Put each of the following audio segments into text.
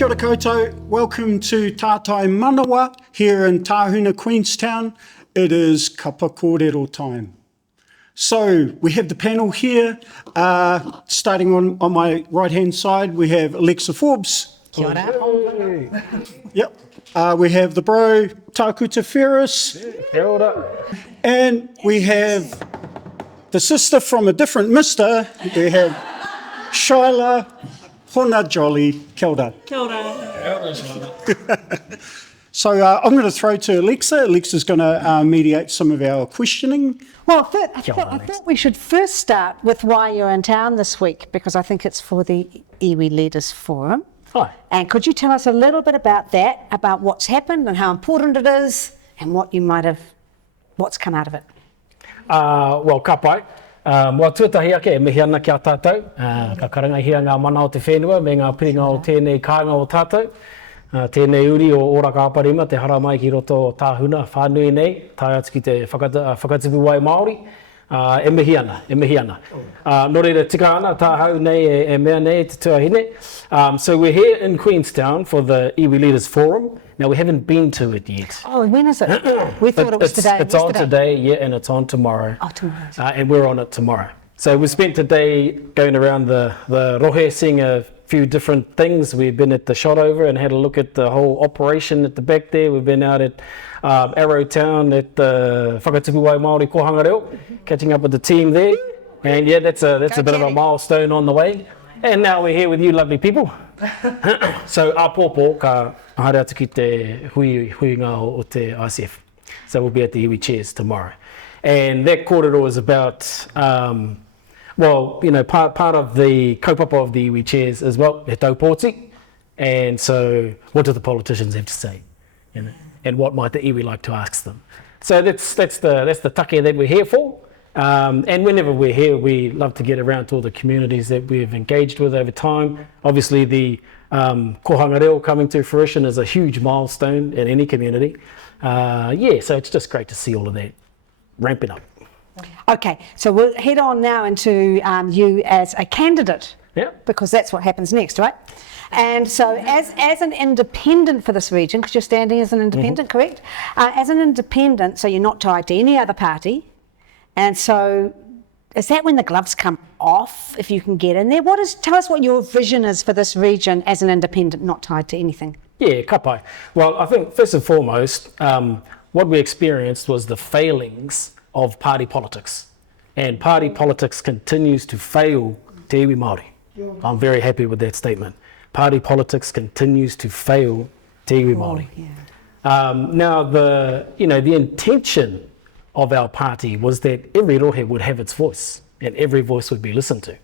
Kia ora koutou, welcome to Tātai Manawa here in Tāhuna, Queenstown. It is Cuppa Kōrero time. So we have the panel here, starting on my right-hand side, we have Alexa Forbes. Kia ora. Yep. We have the bro, Tākuta Ferris. Kia ora. And we have the sister from a different mister. We have Shyla. Hona jolly. Kia ora. Kia ora. So I'm going to throw to Alexa. Alexa's going to mediate some of our questioning. Well, I thought we should first start with why you're in town this week, because I think it's for the Iwi Leaders Forum. Hi. And could you tell us a little bit about that, about what's happened and how important it is, and what you might have, what's come out of it? Well, ka pai. Wa tuatahi ake e mihi ana ki a tātou. Ka karangahia ngā mana o te whenua me ngā piringa o tēnei kāinga o tātou. Tēnei uri o ora ka aparima te hara mai ki roto o Tāhuna, whānui nei, tai atu ki te whakatipu wai Māori. E mihi ana. Nō reira tika ana, tā hau nei e mea nei te tuahine. So we're here in Queenstown for the Iwi Leaders Forum. Now we haven't been to it yet. Oh, when is it? We thought it was today. It's on today, yeah, and it's on tomorrow. Oh, tomorrow. And we're on it tomorrow. So we spent today going around the rohe, seeing a few different things. We've been at the shot over and had a look at the whole operation at the back there. We've been out at Arrowtown at the Whakatipu Wai Māori Kohanga Reo, catching up with the team there. And yeah, that's a bit of a milestone on the way. And now we're here with you lovely people. So a pōpō ka haere atu ki te huinga o te ICF. So we'll be at the Iwi Chairs tomorrow. And that kōrero is about, well, you know, part of the kaupapa of the Iwi Chairs as well, he taupōti. And so what do the politicians have to say? You know, and what might the iwi like to ask them? So that's the take that we're here for. And whenever we're here, we love to get around to all the communities that we've engaged with over time. Obviously, the kohanga reo coming to fruition is a huge milestone in any community. So it's just great to see all of that ramping up. Okay, so we'll head on now into you as a candidate. Yeah. Because that's what happens next, right? And so as an independent for this region, because you're standing as an independent, correct? As an independent, so you're not tied to any other party. And so is that when the gloves come off, if you can get in there? Tell us what your vision is for this region as an independent, not tied to anything. Yeah, ka pai. Well, I think first and foremost, what we experienced was the failings of party politics. And party politics continues to fail te iwi Māori. I'm very happy with that statement. Party politics continues to fail te iwi Māori. Now, the intention of our party was that every rohe would have its voice and every voice would be listened to.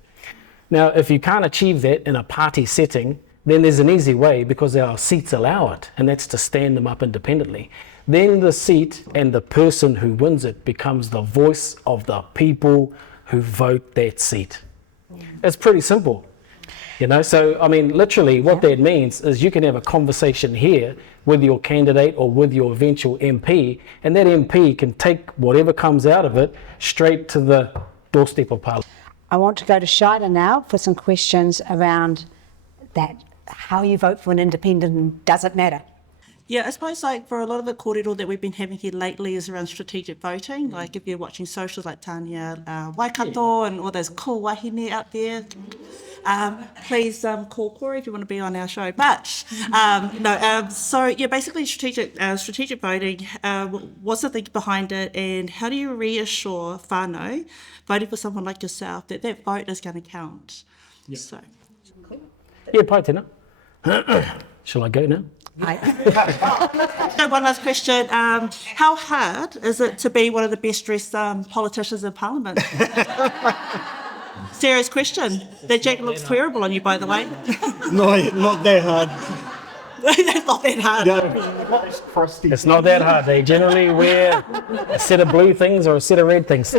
Now, if you can't achieve that in a party setting, then there's an easy way, because our seats allow it, and that's to stand them up independently. Then the seat and the person who wins it becomes the voice of the people who vote that seat. It's pretty simple. You know, so I mean, literally what that means is you can have a conversation here with your candidate or with your eventual MP, and that MP can take whatever comes out of it straight to the doorstep of Parliament. I want to go to Shyla now for some questions around that, how you vote for an independent, and does it matter? Yeah, I suppose like for a lot of the kōrero that we've been having here lately is around strategic voting. Like if you're watching socials like Tania Waikato and all those cool wahine out there, please call Cory if you want to be on our show. But so yeah, basically strategic voting. What's the thing behind it, and how do you reassure whānau voting for someone like yourself that that vote is going to count? Yeah. So. Yeah, pai tēnā. Shall I go now? One last question. How hard is it to be one of the best dressed politicians in Parliament? Serious question. That jacket looks terrible on you, by the way. No, not that hard. That's not that hard. No. It's not that hard. They generally wear a set of blue things or a set of red things.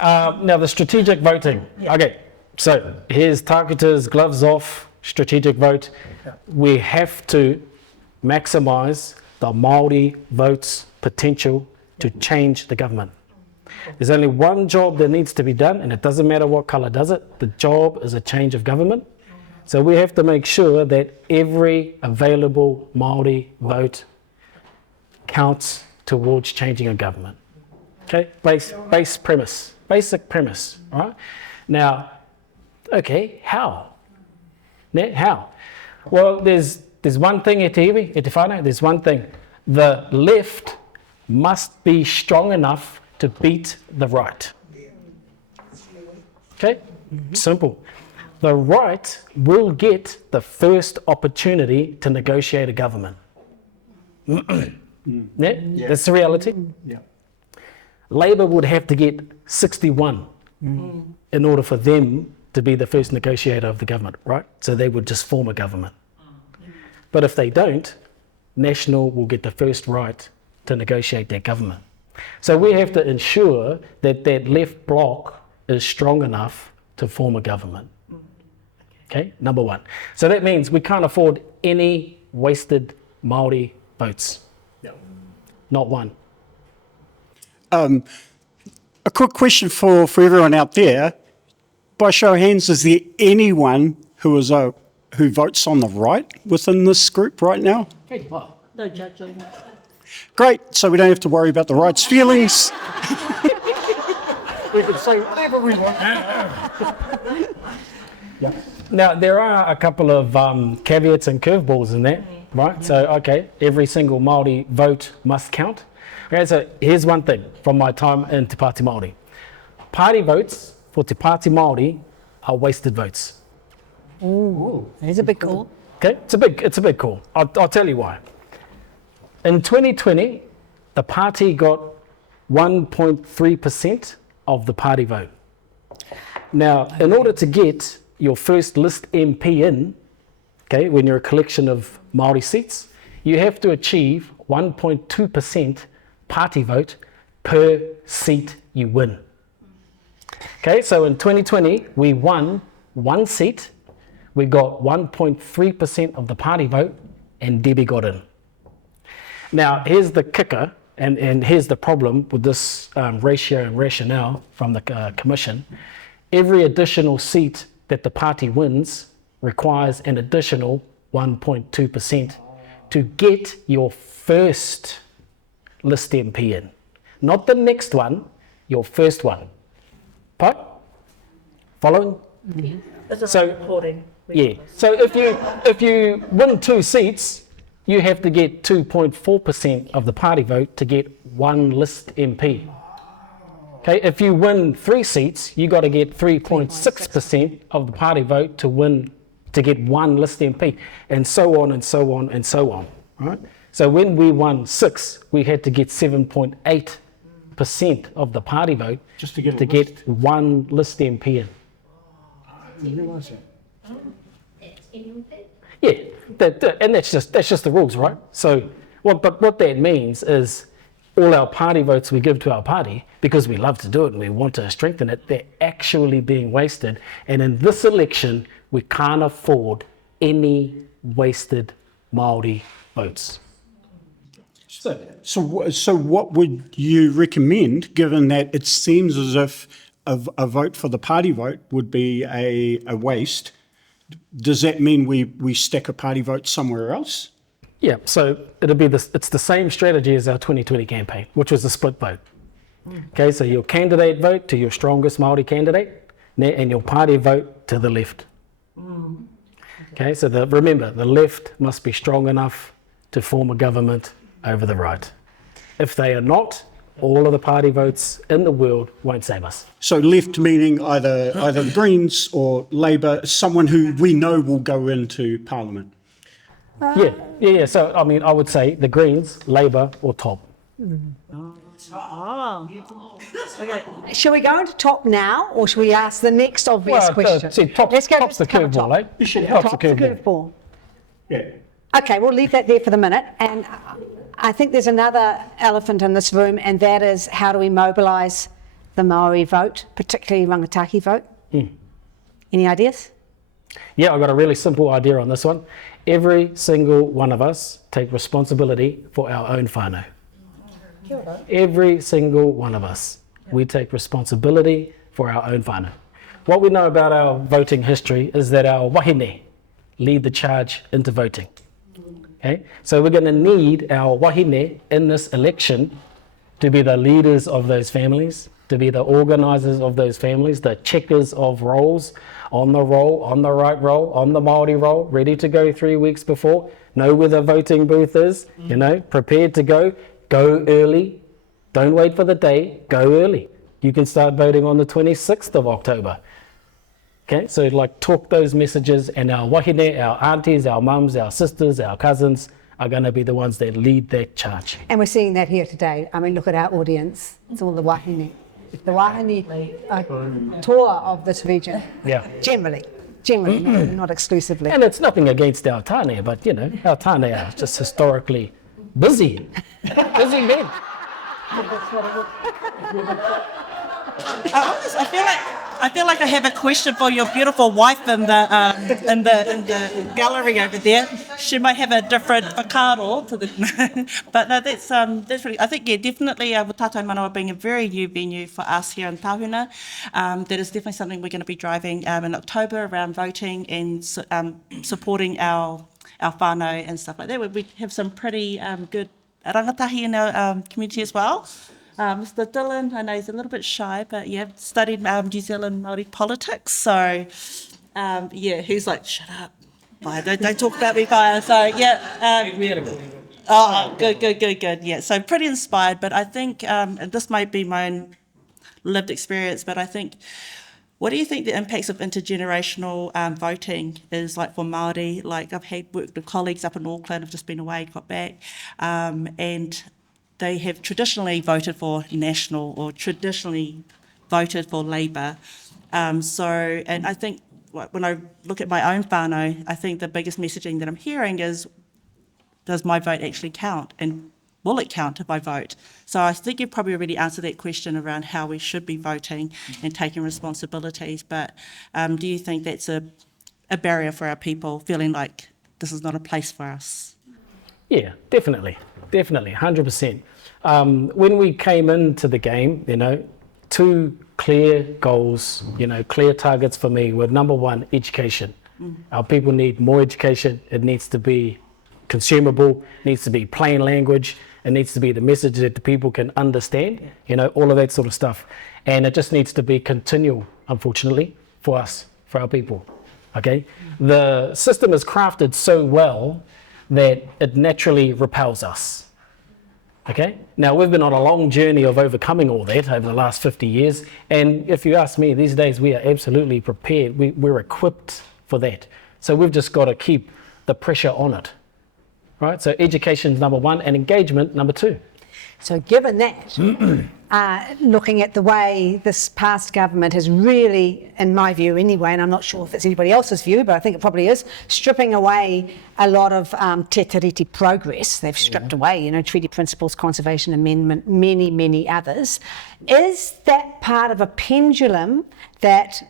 Now, the strategic voting. Okay, so here's Tākuta's gloves off, strategic vote. We have to maximise the Māori votes potential to change the government. There's only one job that needs to be done, and it doesn't matter what colour does it. The job is a change of government. So we have to make sure that every available Māori vote counts towards changing a government. Okay, basic premise, right? Now, okay, how? How? Well, there's one thing, e te iwi, e te whānau, there's one thing. The left must be strong enough to beat the right. Okay, simple. The right will get the first opportunity to negotiate a government. That's the reality. Labour would have to get 61 in order for them to be the first negotiator of the government, right? So they would just form a government. But if they don't, National will get the first right to negotiate their government. So we have to ensure that that left bloc is strong enough to form a government. Okay, number one. So that means we can't afford any wasted Māori votes. Not one. A quick question for everyone out there. By show of hands, is there anyone who votes on the right within this group right now? No judging. Great, so we don't have to worry about the right's feelings. We can say whatever we want. Now, there are a couple of caveats and curveballs in that, right? So, okay, every single Māori vote must count. Okay, so here's one thing from my time in Te Pāti Māori. Party votes for Te Pāti Māori are wasted votes. Ooh, that's a big call. Okay, it's a big call. I'll tell you why. In 2020, the party got 1.3% of the party vote. Now, in order to get your first list MP in, okay, when you're a collection of Māori seats, you have to achieve 1.2% party vote per seat you win. Okay, so in 2020, we won one seat, we got 1.3% of the party vote, and Debbie got in. Now, here's the kicker, and here's the problem with this ratio and rationale from the Commission. Every additional seat that the party wins requires an additional 1.2% to get your first list MP in. Not the next one, your first one. Right? Following? So, yeah. So if you win 2 seats, you have to get 2.4% of the party vote to get one list MP. Okay, if you win 3 seats, you got to get 3.6% of the party vote to get one list MP, and so on and so on and so on. Right? So when we won 6, we had to get 7.8% of the party vote just to get one list MP in. You realise that? Yeah, and that's just the rules, right? So what that means is all our party votes we give to our party, because we love to do it and we want to strengthen it, they're actually being wasted. And in this election, we can't afford any wasted Māori votes. So what would you recommend, given that it seems as if a vote for the party vote would be a waste? Does that mean we stack a party vote somewhere else? Yeah, so it's the same strategy as our 2020 campaign, which was the split vote. Okay, so your candidate vote to your strongest Māori candidate, and your party vote to the left. Okay, so remember, the left must be strong enough to form a government over the right. If they are not, all of the party votes in the world won't save us. So left meaning either the Greens or Labour, someone who we know will go into Parliament. Yeah. So, I mean, I would say the Greens, Labour or Top. Oh. Okay. Shall we go into top now, or shall we ask the next obvious question? Let's go top's the curveball, eh? You should Top's Top's the the curveball. curveball. Yeah. Okay, we'll leave that there for the minute. And I think there's another elephant in this room, and that is how do we mobilise the Māori vote, particularly rangatahi vote? Any ideas? Yeah, I've got a really simple idea on this one. Every single one of us take responsibility for our own whānau. Every single one of us. We take responsibility for our own whānau. What we know about our voting history is that our wahine, lead the charge into voting. Okay, so we're going to need our wahine in this election to be the leaders of those families, to be the organisers of those families, the checkers of roles, on the roll, on the right roll, on the Māori roll, ready to go 3 weeks before, know where the voting booth is, you know, prepared to go early, don't wait for the day, go early. You can start voting on the 26th of October. Okay, so like talk those messages, and our wahine, our aunties, our mums, our sisters, our cousins are going to be the ones that lead that charge. And we're seeing that here today. I mean, look at our audience. It's all the wahine. The wahine tour of this region. Yeah. Generally, not exclusively. And it's nothing against our tāne, but you know, our tāne are just historically busy. Busy men. I feel like I have a question for your beautiful wife in the gallery over there. She might have a different whakaaro to the, but no, that's really. I think definitely with Tātai Manawa being a very new venue for us here in Tāhuna, that is definitely something we're going to be driving in October around voting and supporting our whānau and stuff like that. We have some pretty good rangatahi in our community as well. Mr. Dylan, I know he's a little bit shy, but you've studied New Zealand Māori politics, so he's like, shut up, Fire, don't talk about me, Fire. So good. Yeah, so pretty inspired, but I think and this might be my own lived experience, but I think, what do you think the impacts of intergenerational voting is like for Māori? Like I've worked with colleagues up in Auckland, I've just been away, got back, and they have traditionally voted for National or traditionally voted for Labour. And I think when I look at my own whānau, I think the biggest messaging that I'm hearing is, does my vote actually count? And will it count if I vote? So I think you've probably already answered that question around how we should be voting and taking responsibilities. But do you think that's a barrier for our people, feeling like this is not a place for us? Yeah, definitely, 100%. When we came into the game, you know, 2 clear goals, you know, clear targets for me were, number 1, education. Our people need more education. It needs to be consumable, needs to be plain language, it needs to be the message that the people can understand, you know, all of that sort of stuff. And it just needs to be continual, unfortunately, for us, for our people, okay? The system is crafted so well that it naturally repels us. Okay, now we've been on a long journey of overcoming all that over the last 50 years, and if you ask me, these days we are absolutely prepared. We're equipped for that. So we've just got to keep the pressure on it, right? So education is number 1 and engagement number 2. So given that, looking at the way this past government has really, in my view anyway, and I'm not sure if it's anybody else's view, but I think it probably is, stripping away a lot of te tiriti progress. They've stripped away, you know, treaty principles, conservation amendment, many others. Is that part of a pendulum that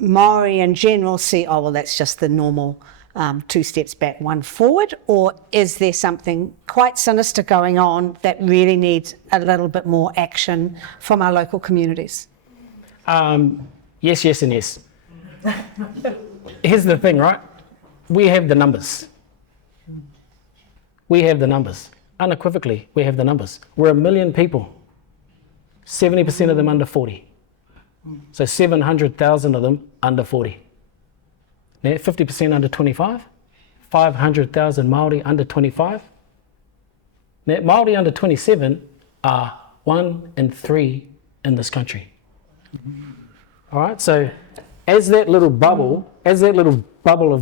Māori in general see, oh, well, that's just the normal 2 steps back, 1 forward, or is there something quite sinister going on that really needs a little bit more action from our local communities? Yes, and yes. Here's the thing, right? We have the numbers. Unequivocally, we have the numbers. We're 1 million people, 70% of them under 40. So 700,000 of them under 40. Now, 50% under 25, 500,000 Māori under 25. Now, Māori under 27 are 1 in 3 in this country. All right, so as that little bubble of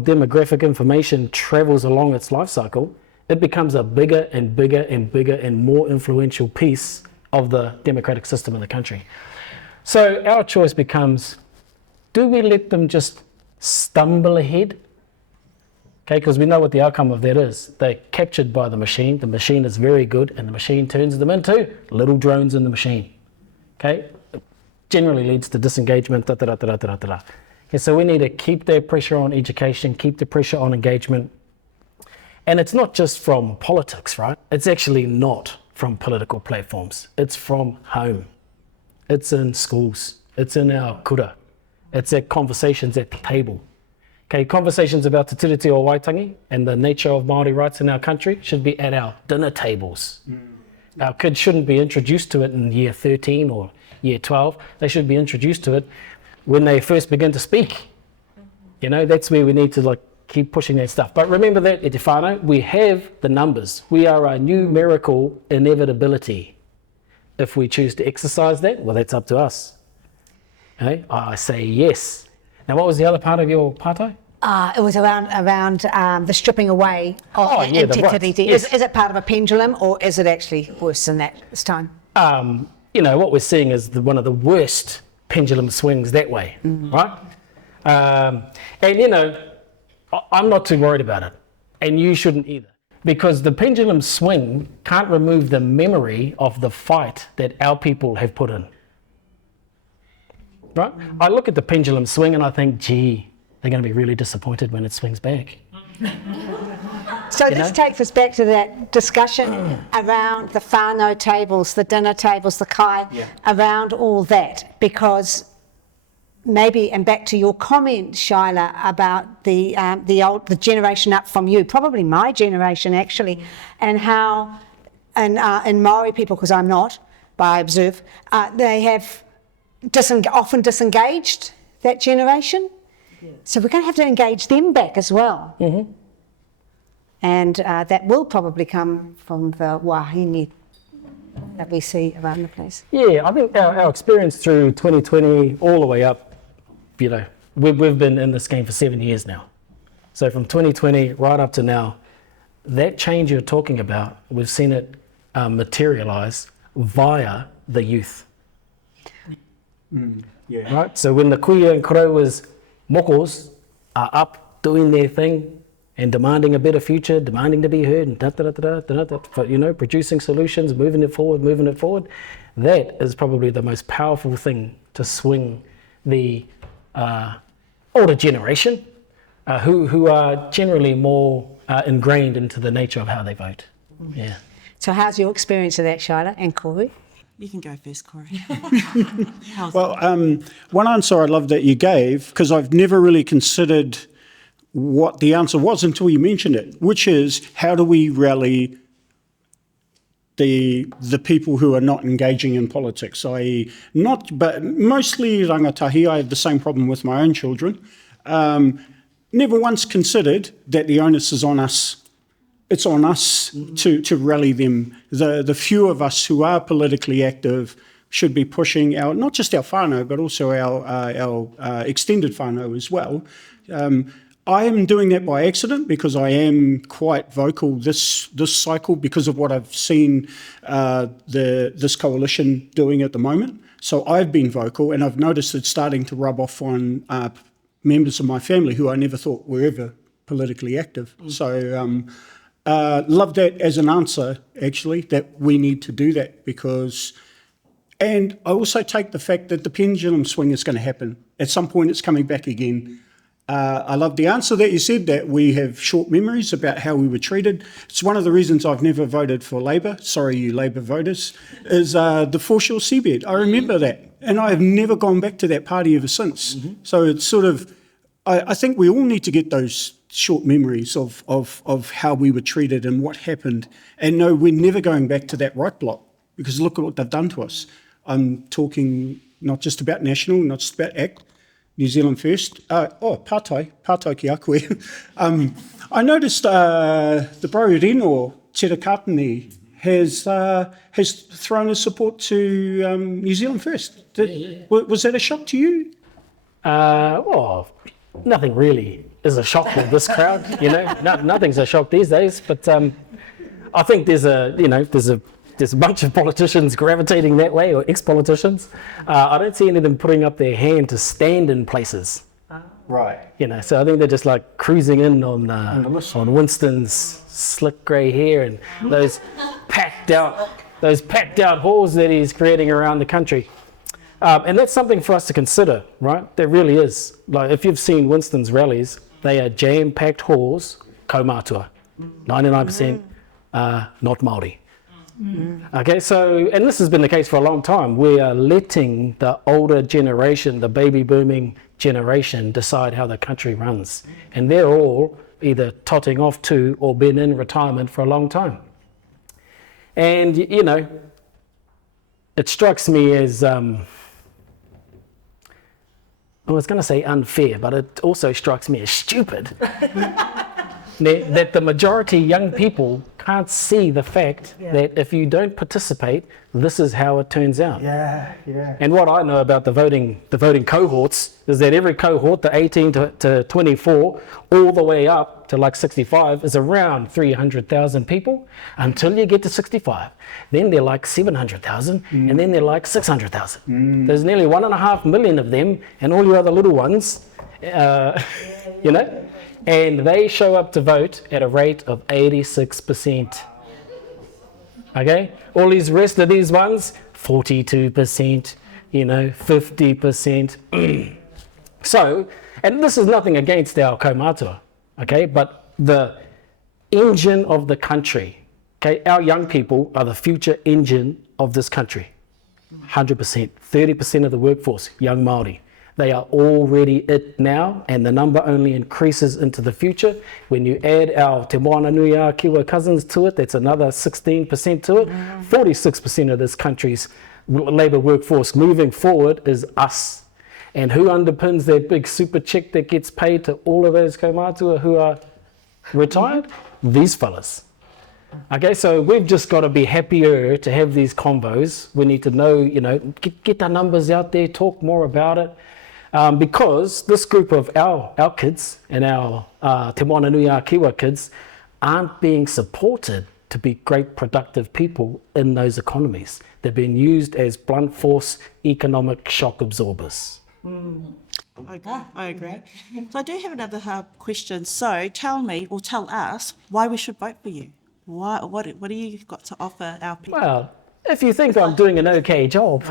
demographic information travels along its life cycle, it becomes a bigger and more influential piece of the democratic system in the country. So our choice becomes, do we let them just stumble ahead? Okay, because we know what the outcome of that is. They're captured by the machine is very good, and the machine turns them into little drones in the machine. Okay, it generally leads to disengagement, Okay, so we need to keep the pressure on education, keep the pressure on engagement. And it's not just from politics, right? It's actually not from political platforms. It's from home. It's in schools. It's in our kura. It's at conversations at the table. Okay, conversations about Te Tiriti or Waitangi and the nature of Māori rights in our country should be at our dinner tables. Our kids shouldn't be introduced to it in year 13 or year 12. They should be introduced to it when they first begin to speak. You know, that's where we need to like keep pushing that stuff. But remember that, e te whānau, we have the numbers. We are a numerical inevitability. If we choose to exercise that, well, that's up to us. Okay? I say yes. Now, what was the other part of your pātai? It was around the stripping away of the rights. Tiriti. Yes. Is it part of a pendulum, or is it actually worse than that this time? You know, what we're seeing is one of the worst pendulum swings that way, right? And, you know, I'm not too worried about it, and you shouldn't either, because the pendulum swing can't remove the memory of the fight that our people have put in. Right? I look at the pendulum swing and I think, gee, they're going to be really disappointed when it swings back. So this takes us back to that discussion around the whānau tables, the dinner tables, the kai, around all that, because maybe, and back to your comment, Shyla, about the generation up from you, probably my generation actually, and how, and Maori people, because I'm not, but I observe, they have often disengaged that generation. So we're going to have to engage them back as well. And that will probably come from the wahine that we see around the place. Yeah, I think our experience through 2020 all the way up, you know, we've been in this game for 7 years now. So from 2020 right up to now, that change you're talking about, we've seen it materialise via the youth. Right? So when the kuia and korowa's mokos are up doing their thing and demanding a better future, demanding to be heard, and you know, producing solutions, moving it forward, that is probably the most powerful thing to swing the older generation who are generally more ingrained into the nature of how they vote. Yeah. So how's your experience of that, Shyla and Cory? You can go first, Cory. Well, one answer I love that you gave, because I've never really considered what the answer was until you mentioned it, which is how do we rally the people who are not engaging in politics, i.e. but mostly rangatahi. I have the same problem with my own children. Never once considered that the onus is on us. It's on us to rally them. The few of us who are politically active should be pushing not just our whānau, but also our extended whānau as well. I am doing that by accident because I am quite vocal this cycle because of what I've seen this coalition doing at the moment. So I've been vocal, and I've noticed it's starting to rub off on members of my family who I never thought were ever politically active. So love that as an answer, actually, that we need to do that because... And I also take the fact that the pendulum swing is going to happen. At some point, it's coming back again. I love the answer that you said, that we have short memories about how we were treated. It's one of the reasons I've never voted for Labour, sorry you Labour voters, is the foreshore seabed. I remember that, and I have never gone back to that party ever since. So it's sort of, I think we all need to get those short memories of how we were treated and what happened. And no, we're never going back to that right block, because look at what they've done to us. I'm talking not just about National, not just about ACT, New Zealand First. Pātai ki a koe. I noticed the bro Reno, Te Katani, has thrown his support to New Zealand First. Was that a shock to you? Well, nothing really is a shock with this crowd. You know, nothing's a shock these days. But I think there's a bunch of politicians gravitating that way, or ex-politicians. I don't see any of them putting up their hand to stand in places. Right. You know, so I think they're just like cruising in on Winston's slick grey hair and those packed out halls that he's creating around the country. And that's something for us to consider, right? There really is. Like, if you've seen Winston's rallies, they are jam-packed halls, kaumātua, 99% not Māori. Okay, so, and this has been the case for a long time. We are letting the older generation, the baby booming generation, decide how the country runs. And they're all either totting off to or been in retirement for a long time. And, you know, it strikes me as, I was going to say unfair, but it also strikes me as stupid that the majority young people can't see the fact that if you don't participate, this is how it turns out. And what I know about the voting cohorts is that every cohort, the 18 to 24, all the way up to like 65, is around 300,000 people until you get to 65. Then they're like 700,000, and then they're like 600,000. There's nearly 1.5 million of them, and all your other little ones, you know, and they show up to vote at a rate of 86%. Okay, all these rest of these ones, 42%, you know, 50%. So, and this is nothing against our kaumātua, okay, but the engine of the country, okay, our young people are the future engine of this country. 100%, 30% of the workforce, young Māori. They are already it now, and the number only increases into the future. When you add our Te Moana Nui a Kiwa cousins to it, that's another 16% to it. 46% of this country's labour workforce moving forward is us. And who underpins that big super check that gets paid to all of those kaumātua who are retired? These fellas. Okay, so we've just got to be happier to have these convos. We need to know, you know, get the numbers out there, talk more about it. Because this group of our kids and our Te Moana Nui a Kiwa kids aren't being supported to be great productive people in those economies. They're being used as blunt force economic shock absorbers. I agree. So I do have another question. So tell me, or tell us, why we should vote for you. What do you got to offer our people? Well, if you think I'm doing an okay job.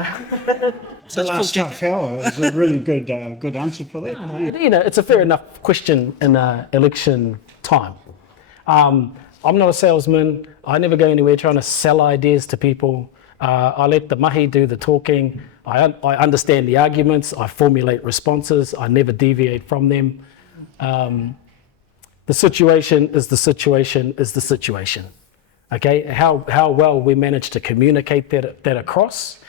The last half hour is a really good answer for that. You know, it's a fair enough question in election time. I'm not a salesman. I never go anywhere trying to sell ideas to people. I let the mahi do the talking. I understand the arguments. I formulate responses. I never deviate from them. The situation is the situation is the situation. Okay, how well we manage to communicate that across.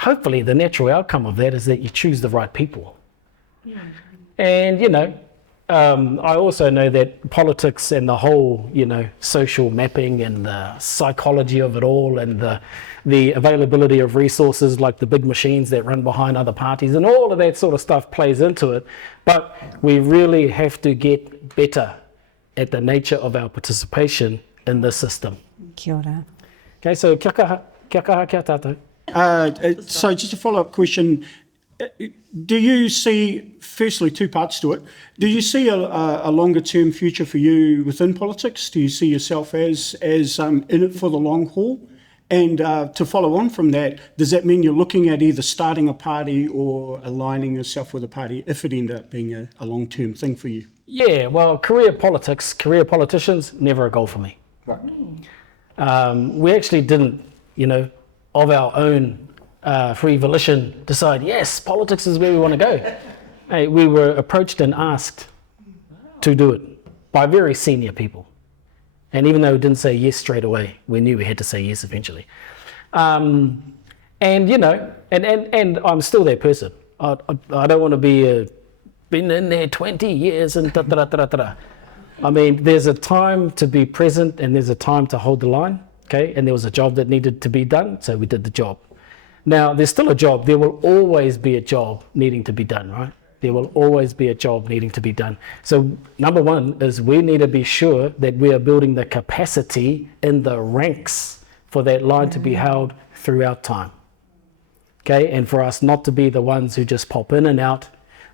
Hopefully the natural outcome of that is that you choose the right people. And, you know, I also know that politics and the whole, you know, social mapping and the psychology of it all and the availability of resources like the big machines that run behind other parties and all of that sort of stuff plays into it. But we really have to get better at the nature of our participation in this system. Kia ora. Okay, so kia kaha kia tātou. So just a follow-up question. Do you see, firstly, two parts to it, do you see a longer-term future for you within politics? Do you see yourself as in it for the long haul? And to follow on from that, does that mean you're looking at either starting a party or aligning yourself with a party if it ended up being a long-term thing for you? Yeah, well, career politicians, never a goal for me. Right. We actually didn't, you know, of our own free volition decide, yes, politics is where we want to go. Hey, we were approached and asked to do it by very senior people. And even though we didn't say yes straight away, we knew we had to say yes eventually. And, you know, and I'm still that person. I don't want to be been in there 20 years and da-da-da-da-da. I mean, there's a time to be present and there's a time to hold the line, okay? And there was a job that needed to be done, so we did the job. Now, there's still a job. There will always be a job needing to be done, right? There will always be a job needing to be done. So number one is we need to be sure that we are building the capacity in the ranks for that line to be held throughout time, okay? And for us not to be the ones who just pop in and out,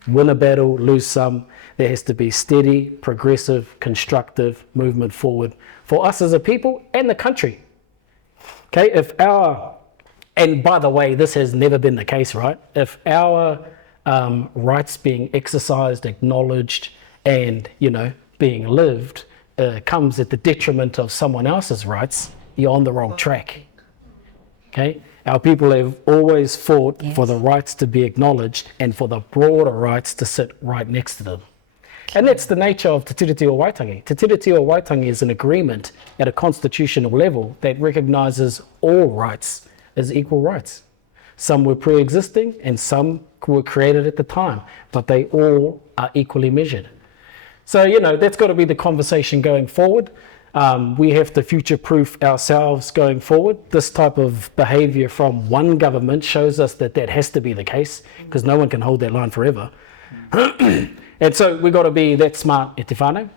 win a battle, lose some. There has to be steady, progressive, constructive movement forward for us as a people and the country. Okay, and by the way, this has never been the case, right? If our rights being exercised, acknowledged, and, you know, being lived comes at the detriment of someone else's rights, you're on the wrong track. Okay, our people have always fought for the rights to be acknowledged and for the broader rights to sit right next to them. And that's the nature of Te Tiriti o Waitangi. Te Tiriti o Waitangi is an agreement at a constitutional level that recognises all rights as equal rights. Some were pre-existing and some were created at the time, but they all are equally measured. So, you know, that's got to be the conversation going forward. We have to future-proof ourselves going forward. This type of behaviour from one government shows us that that has to be the case, because no one can hold that line forever. And so we've got to be that smart e te whānau.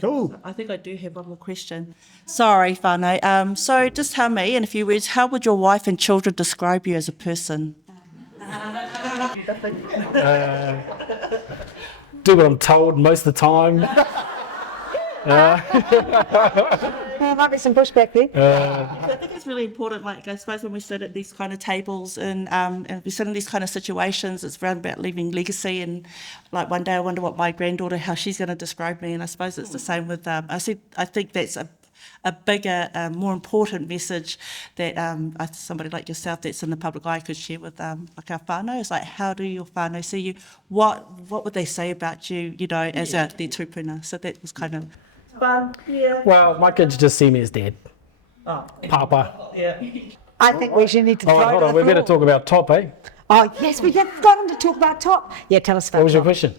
Cool. I think I do have one more question. Sorry, whānau. So just tell me in a few words, how would your wife and children describe you as a person? Do what I'm told most of the time. There might be some pushback there. I think it's really important, like I suppose when we sit at these kind of tables and we sit in these kind of situations, it's around about leaving legacy, and like one day I wonder what my granddaughter, how she's going to describe me, and I suppose it's the same with, I think that's a bigger, more important message that somebody like yourself that's in the public eye could share with like our whānau. It's like, how do your whānau see you? What would they say about you, you know, as their tupuna? So that was kind of fun. Yeah. Well, my kids just see me as dad. Oh. Papa. Yeah. I think we should need to Oh, throw hold to on, the we better floor. talk about top, eh? Oh, yes, we have got to talk about top. Yeah, tell us about What was your top. question?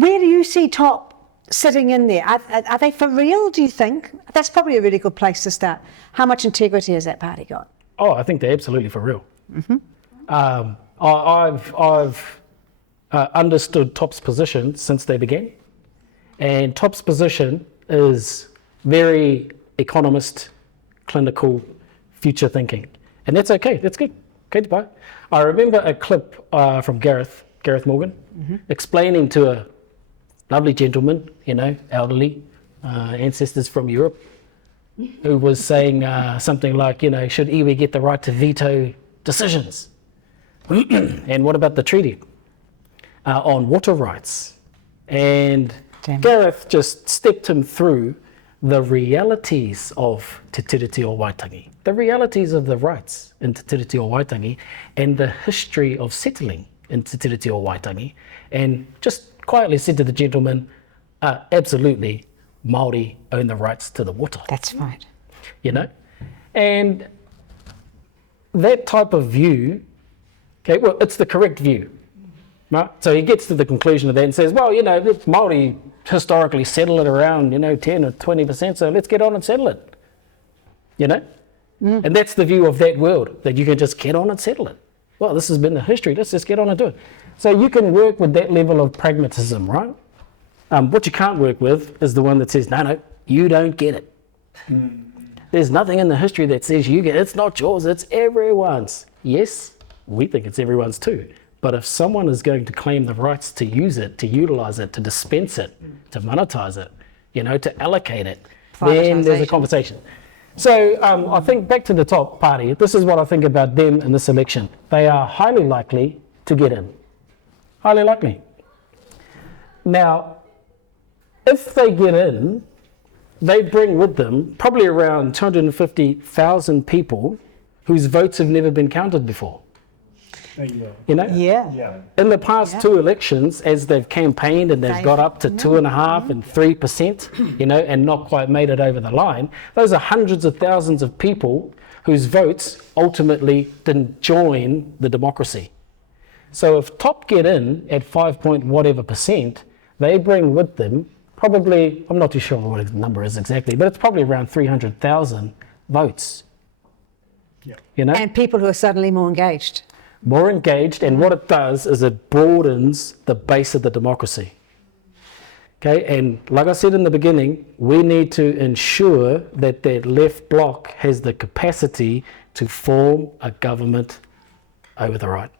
Where do you see top sitting in there? Are they for real, do you think? That's probably a really good place to start. How much integrity has that party got? Oh, I think they're absolutely for real. I've understood Top's position since they began, and Top's position is very economist, clinical, future thinking, and that's okay. That's good. Okay, bye. I remember a clip from Gareth Morgan, explaining to a lovely gentleman, you know, elderly, ancestors from Europe, who was saying something like, you know, should iwi get the right to veto decisions? And what about the treaty on water rights? And Gareth just stepped him through the realities of Te Tiriti o Waitangi, the realities of the rights in Te Tiriti o Waitangi, and the history of settling in Te Tiriti o Waitangi, and just quietly said to the gentleman, absolutely, Māori own the rights to the water. That's right. You know? And that type of view, okay, well, it's the correct view, right? So he gets to the conclusion of that and says, well, you know, Māori historically settle it around, you know, 10 or 20%, so let's get on and settle it, you know? And that's the view of that world, that you can just get on and settle it. Well, this has been the history, let's just get on and do it. So you can work with that level of pragmatism, right? What you can't work with is the one that says, no, you don't get it. There's nothing in the history that says you get it. It's not yours, it's everyone's. Yes, we think it's everyone's too. But if someone is going to claim the rights to use it, to utilize it, to dispense it, to monetize it, you know, to allocate it, then there's a conversation. So I think back to the top party, this is what I think about them in this election. They are highly likely to get in. Highly likely. Now, if they get in, they bring with them probably around 250,000 people whose votes have never been counted before. You know? Yeah. In the past two elections, as they've campaigned and they've got up to 2.5% and 3%, you know, and not quite made it over the line, those are hundreds of thousands of people whose votes ultimately didn't join the democracy. So if Top get in at 5 point whatever percent, they bring with them probably, I'm not too sure what the number is exactly, but it's probably around 300,000 votes. You know? And people who are suddenly more engaged. More engaged, and what it does is it broadens the base of the democracy. Okay, and like I said in the beginning, we need to ensure that that left bloc has the capacity to form a government over the right.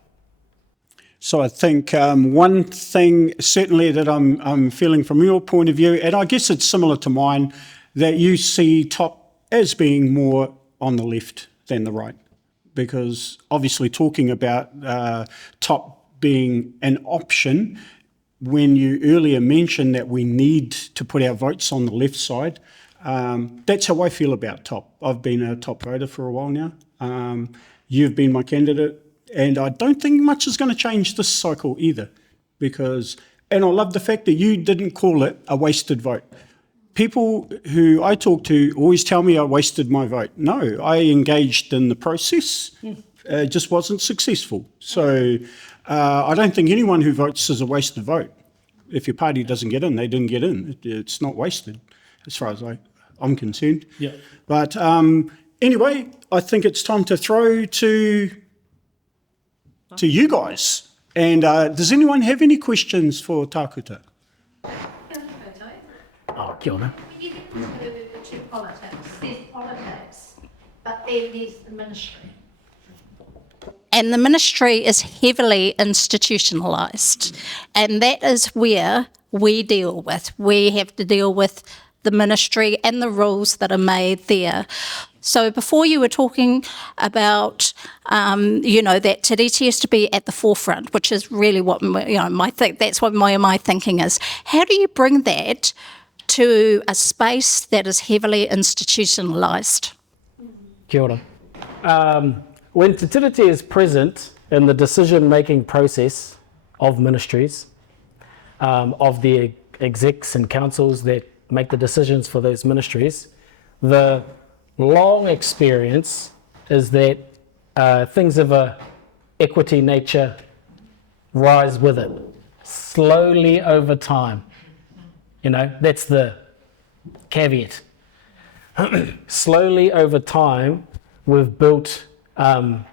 So I think one thing certainly that I'm feeling from your point of view, and I guess it's similar to mine, that you see Top as being more on the left than the right. Because obviously talking about Top being an option, when you earlier mentioned that we need to put our votes on the left side, That's how I feel about top. I've been a top voter for a while now. You've been my candidate, and I don't think much is going to change this cycle either, and I love the fact that you didn't call it a wasted vote. People who I talk to always tell me I wasted my vote. No, I engaged in the process. It just wasn't successful. So I don't think anyone who votes is a wasted vote. If your party doesn't get in, they didn't get in. It's not wasted, as far as I'm concerned. Yeah. But anyway, I think it's time to throw to you guys. And does anyone have any questions for Tākuta? Oh, kia ora. You get to politics. There's politics, but then there's the ministry. And the ministry is heavily institutionalised. And that is where we deal with. We have to deal with the ministry and the rules that are made there. So before you were talking about, that Tiriti has to be at the forefront, which is really what, that's what my thinking is. How do you bring that to a space that is heavily institutionalised? Kia ora. When Te Tiriti is present in the decision-making process of ministries, of the execs and councils that make the decisions for those ministries, the long experience is that things of a equity nature rise with it, slowly over time. That's the caveat. Slowly over time, we've built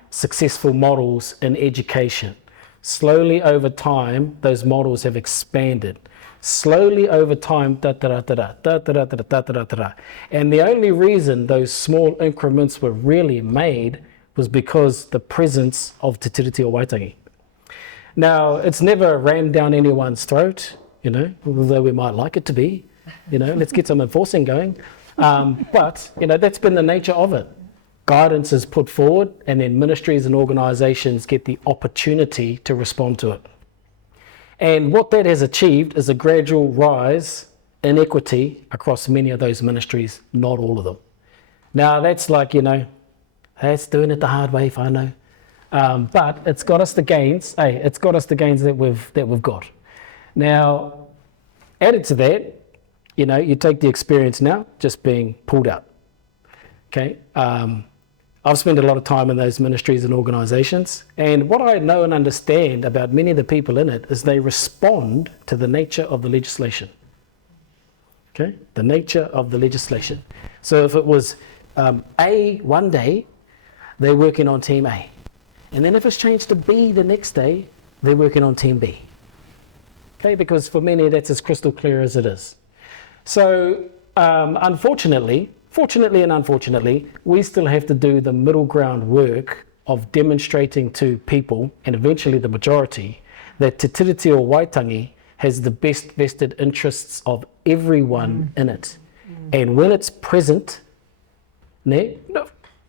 successful models in education. Slowly over time, those models have expanded. Slowly over time, and the only reason those small increments were really made was because the presence of Te Tiriti o Waitangi. Now, it's never ran down anyone's throat, although we might like it to be, let's get some enforcing going. But that's been the nature of it. Guidance is put forward, and then ministries and organisations get the opportunity to respond to it. And what that has achieved is a gradual rise in equity across many of those ministries, not all of them. Now, that's like, that's doing it the hard way, if I know. But it's got us the gains. It's got us the gains that we've got. Now, added to that, you take the experience now, just being pulled out. Okay. I've spent a lot of time in those ministries and organisations, and what I know and understand about many of the people in it is they respond to the nature of the legislation. Okay, the nature of the legislation. So if it was A one day, they're working on Team A, and then if it's changed to B the next day, they're working on Team B. Okay, because for many that's as crystal clear as it is. So Fortunately and unfortunately, we still have to do the middle ground work of demonstrating to people, and eventually the majority, that Te Tiriti o Waitangi has the best vested interests of everyone in it. And when it's present,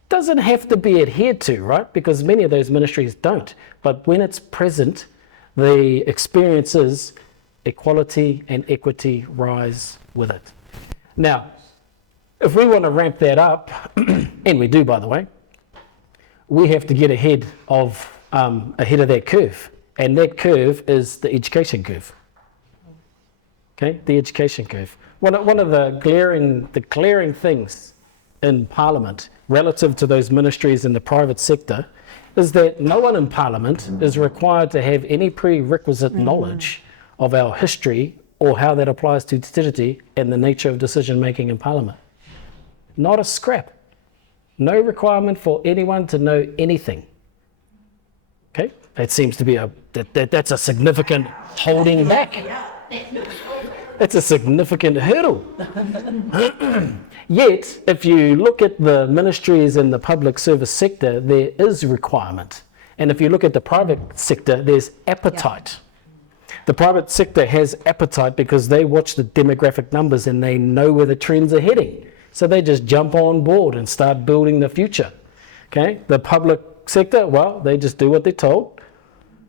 doesn't have to be adhered to, right? Because many of those ministries don't. But when it's present, the experience is equality and equity rise with it. Now, if we want to ramp that up, and we do, by the way, we have to get ahead of that curve, and that curve is the education curve. Okay, the education curve. One of the glaring things in Parliament relative to those ministries in the private sector is that no one in Parliament is required to have any prerequisite knowledge of our history or how that applies to Te Tiriti and the nature of decision making in Parliament. Not a scrap. No requirement for anyone to know anything. Okay, that seems to be that's a significant holding back. It's a significant hurdle. Yet, if you look at the ministries in the public service sector, there is requirement. And if you look at the private sector, there's appetite. The private sector has appetite because they watch the demographic numbers and they know where the trends are heading. So they just jump on board and start building the future. Okay, the public sector, well, they just do what they're told.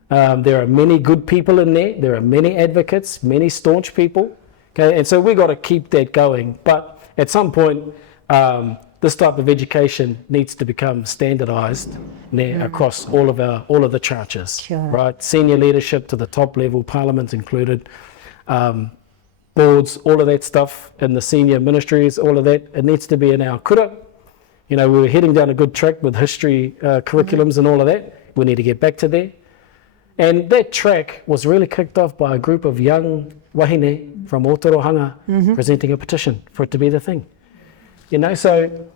There are many good people in there. There are many advocates, many staunch people. Okay, and so we got to keep that going. But at some point, this type of education needs to become standardised across all of the churches, right? Senior leadership to the top level, Parliament included, boards, all of that stuff, in the senior ministries, all of that. It needs to be in our kura. You know, we were heading down a good track with history curriculums and all of that. We need to get back to there. And that track was really kicked off by a group of young wahine from Aotearoa presenting a petition for it to be the thing. You know, so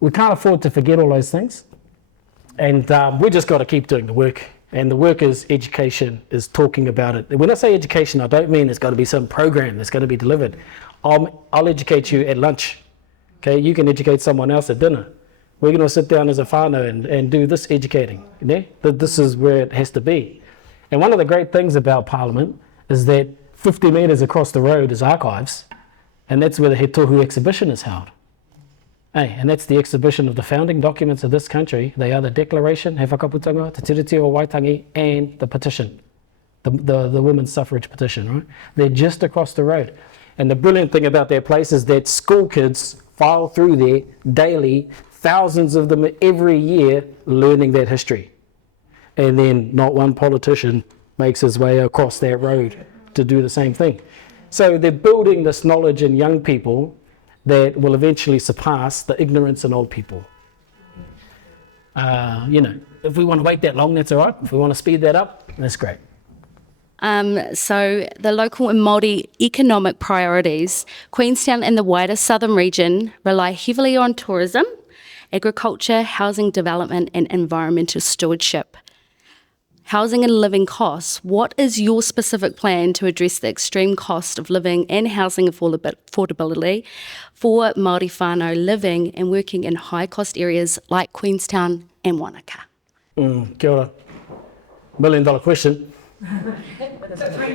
we can't afford to forget all those things. And we just got to keep doing the work. And the work is education, is talking about it. When I say education, I don't mean there's got to be some program that's going to be delivered. I'll educate you at lunch. Okay, you can educate someone else at dinner. We're going to sit down as a whānau and do this educating. You know? This is where it has to be. And one of the great things about Parliament is that 50 metres across the road is archives, and that's where the He Tohu exhibition is held. Hey, and that's the exhibition of the founding documents of this country. They are the Declaration, He Whakaputanga, Te Tiriti o Waitangi, and the petition, the women's suffrage petition, right? They're just across the road. And the brilliant thing about their place is that school kids file through there daily, thousands of them every year, learning that history. And then not one politician makes his way across that road to do the same thing. So they're building this knowledge in young people that will eventually surpass the ignorance in old people. You know, if we want to wait that long, that's all right. If we want to speed that up, that's great. So the local and Māori economic priorities, Queenstown and the wider southern region rely heavily on tourism, agriculture, housing development and environmental stewardship. Housing and living costs, what is your specific plan to address the extreme cost of living and housing affordability for Māori whānau living and working in high-cost areas like Queenstown and Wanaka? Kia ora. $1 million question. $3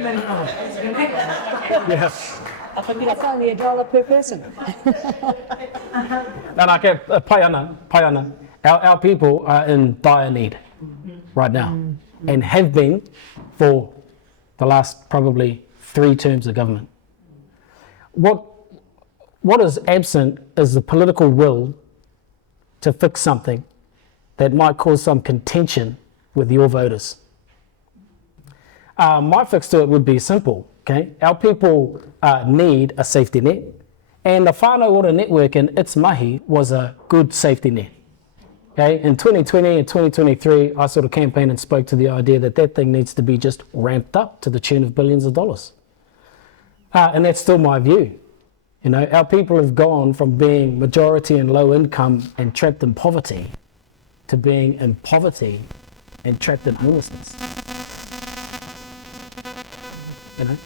million. Yeah. That's only $1 per person. Pai ana. Our people are in dire need right now. And have been for the last probably 3 terms of government. What is absent is the political will to fix something that might cause some contention with your voters. My fix to it would be simple, okay? Our people need a safety net, and the whānau ora network in its mahi was a good safety net. Okay, in 2020 and 2023, I sort of campaigned and spoke to the idea that that thing needs to be just ramped up to the tune of billions of dollars. And that's still my view. You know, our people have gone from being majority and low income and trapped in poverty to being in poverty and trapped in homelessness. You know,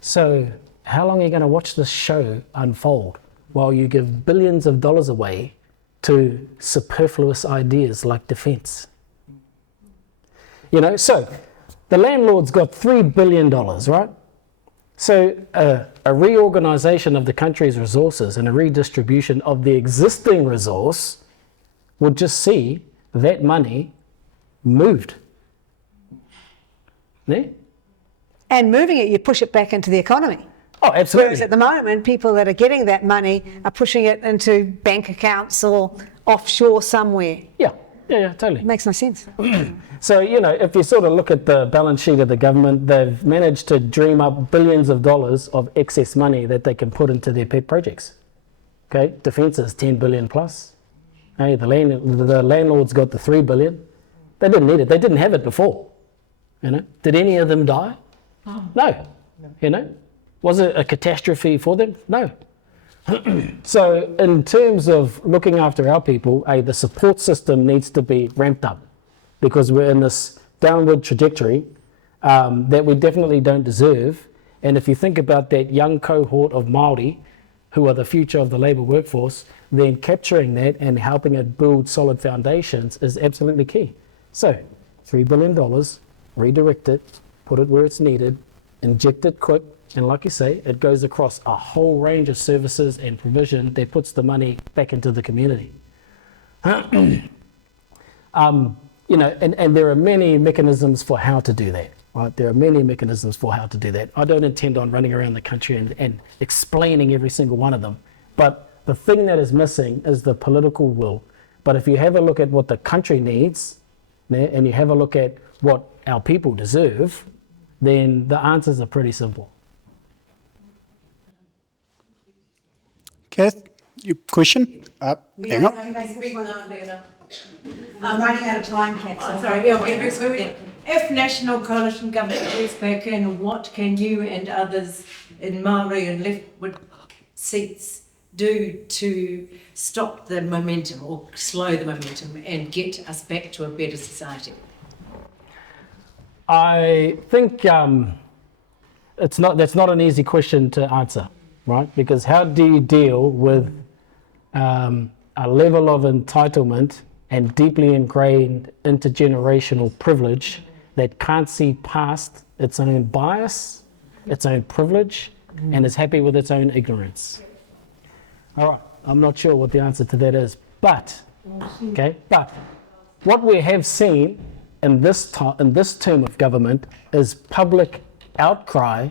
so how long are you going to watch this show unfold while you give billions of dollars away to superfluous ideas like defence? You know, so the landlord's got $3 billion, right? So a reorganisation of the country's resources and a redistribution of the existing resource would just see that money moved. Yeah? And moving it, you push it back into the economy. Oh, absolutely. Whereas at the moment, people that are getting that money are pushing it into bank accounts or offshore somewhere. Yeah, totally. It makes no sense. So, you know, if you sort of look at the balance sheet of the government, they've managed to dream up billions of dollars of excess money that they can put into their pet projects. Okay, defence is 10 billion plus. Hey, the landlord's got the 3 billion. They didn't need it. They didn't have it before. You know, did any of them die? No. You know, was it a catastrophe for them? No. So in terms of looking after our people, the support system needs to be ramped up, because we're in this downward trajectory that we definitely don't deserve. And if you think about that young cohort of Māori who are the future of the labour workforce, then capturing that and helping it build solid foundations is absolutely key. So $3 billion, redirect it, put it where it's needed, inject it quick, and like you say, it goes across a whole range of services and provision that puts the money back into the community. You know, and there are many mechanisms for how to do that, right? There are many mechanisms for how to do that. I don't intend on running around the country and explaining every single one of them, but The thing that is missing is the political will. But if you have a look at what the country needs, and you have a look at what our people deserve, then the answers are pretty simple. Kath, your question? Hang on. I'm running out of time, Kat. Sorry. If National Coalition Government is back in, what can you and others in Māori and leftward seats do to stop the momentum or slow the momentum and get us back to a better society? I think that's not an easy question to answer, right? Because how do you deal with a level of entitlement and deeply ingrained intergenerational privilege that can't see past its own bias, its own privilege, and is happy with its own ignorance? All right, I'm not sure what the answer to that is, but what we have seen in this term of government is public outcry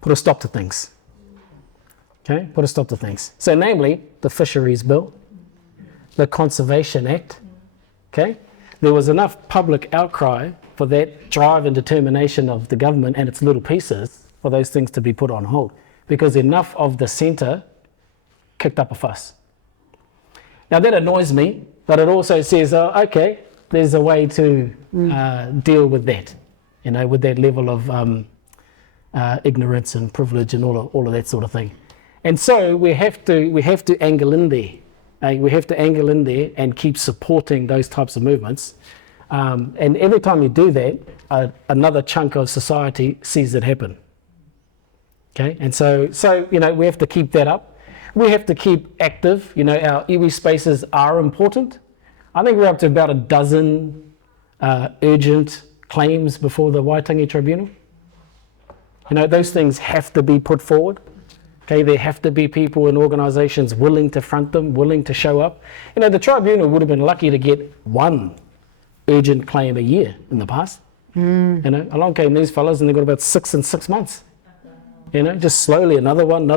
put a stop to things. Okay, put a stop to things. So namely, the Fisheries Bill, the Conservation Act. Okay, there was enough public outcry for that drive and determination of the government and its little pieces for those things to be put on hold, because enough of the centre kicked up a fuss. Now that annoys me, but it also says, okay, there's a way to deal with that, with that level of ignorance and privilege and all of that sort of thing. And so we have to angle in there. We have to angle in there and keep supporting those types of movements. And every time you do that, another chunk of society sees it happen. Okay, and so we have to keep that up. We have to keep active. Our iwi spaces are important. I think we're up to about a dozen urgent claims before the Waitangi Tribunal. Those things have to be put forward. Okay, there have to be people and organisations willing to front them, willing to show up. The tribunal would have been lucky to get one urgent claim a year in the past. Along came these fellas and they got about 6 in 6 months. Just slowly, another one.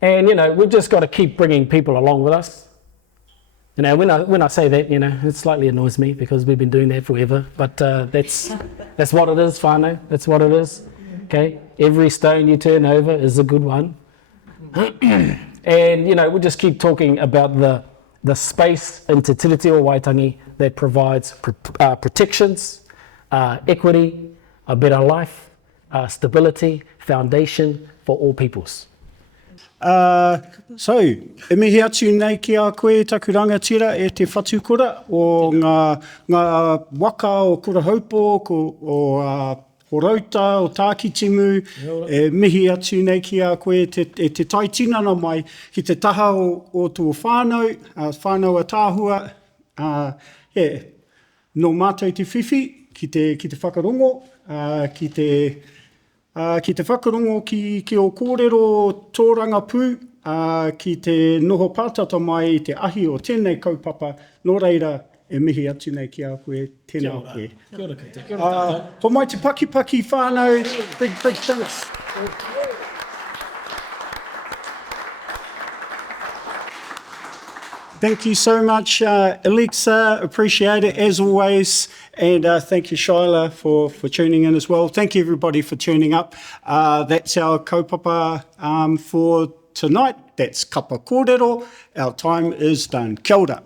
And, we've just got to keep bringing people along with us. When I say that, it slightly annoys me because we've been doing that forever. But that's what it is, whānau. That's what it is. Okay, every stone you turn over is a good one. And, we'll just keep talking about the space in Te Tiriti o Waitangi that provides protections, equity, a better life, stability, foundation for all peoples. So, e mihi atu nei ki a koe taku rangatira e te whatukura o ngā waka o kura haupo, o Horauta, o Tākitimu, e mihi atu nei ki a koe e te tai tinana mai ki te taha o tō whānau, whānau a tāhua, no mātou te whiwhi ki te whakarongo, ki te whakarongo ki o kōrero tōranga pū, ki te noho pātata mai i te ahi o tēnei kaupapa, nō reira e mihi atu nei ki a koe, tēnā koe. Kia ora koutou. Kia ora tātou. Ko mai te paki whānau, big thanks. Thank you so much, Alexa. Appreciate it as always. And thank you, Shyla, for tuning in as well. Thank you, everybody, for tuning up. That's our kaupapa for tonight. That's Cuppa Kōrero. Our time is done. Kia ora.